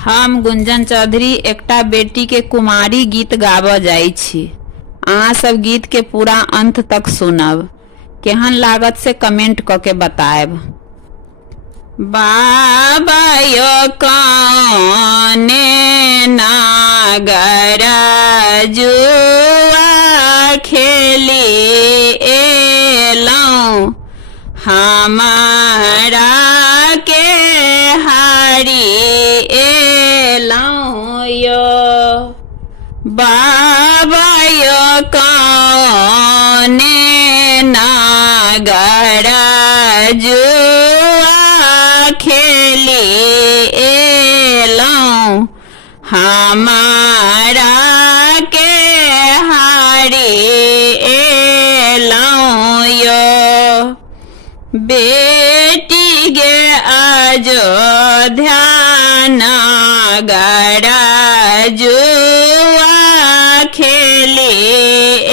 हम गुंजन चौधरी एकटा बेटी के कुमारी गीत गाबऽ जाइ छी। अहाँ सब गीत के पूरा अंत तक सुनब। केहन लागत से कमेंट क के बताएब। बाबा यो काने नागर जुआ खेली एलौं, हमारा के हारी एलौं यो। बाबा यो काने नागर जुआ खेली एलौं, हमारा के हारी एलौं यो। बेटी गे अयोध्या नागर जुआ खेली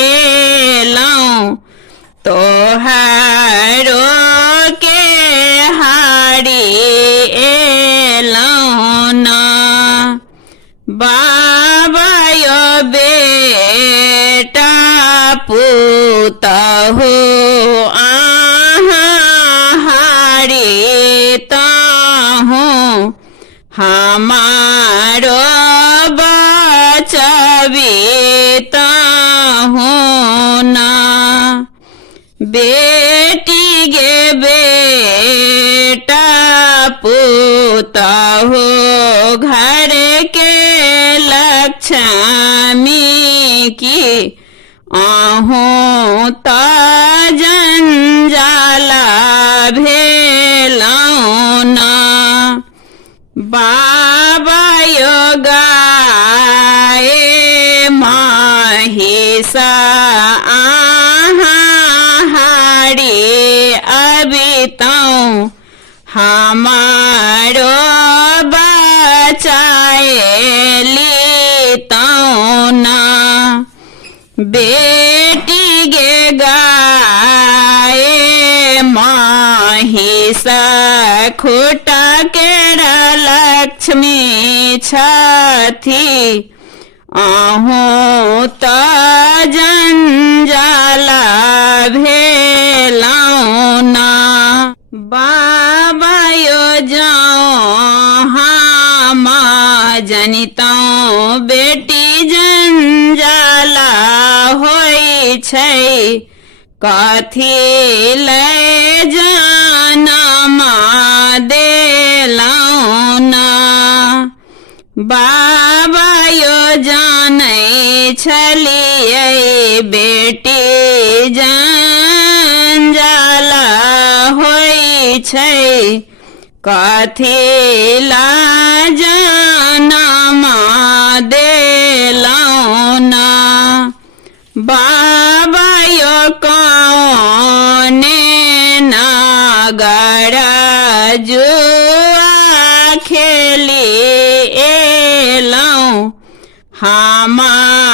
एलौं, तोहरो के हारी एलौं ना। बाबा यो बेटा पुतहु हमारो बचबी ताहू ना। बेटी गे बेटा पुतहु घर के लक्ष्मी की, अहूँ त जंजाला भेलौं ना। बाबा यो गाए महिषा हारी अबितौं, हमारो बचाए लीतौं ना। बेटी गे गाए महिषा खुटा केरा लक्ष्मी छथी, अहूँ त जंजाला भेलौं ना। बाबा यो जाऊँ हम जनितौं, बेटी जंजाला होइ छै, कथी ले जनम देलौं ना। बाबा यो जानै छलियै बेटी जंजाला होइ छै, कथी ला जनम देलौं ना। बाबा यो काने नागर जुआ खेली एलौं, हमारा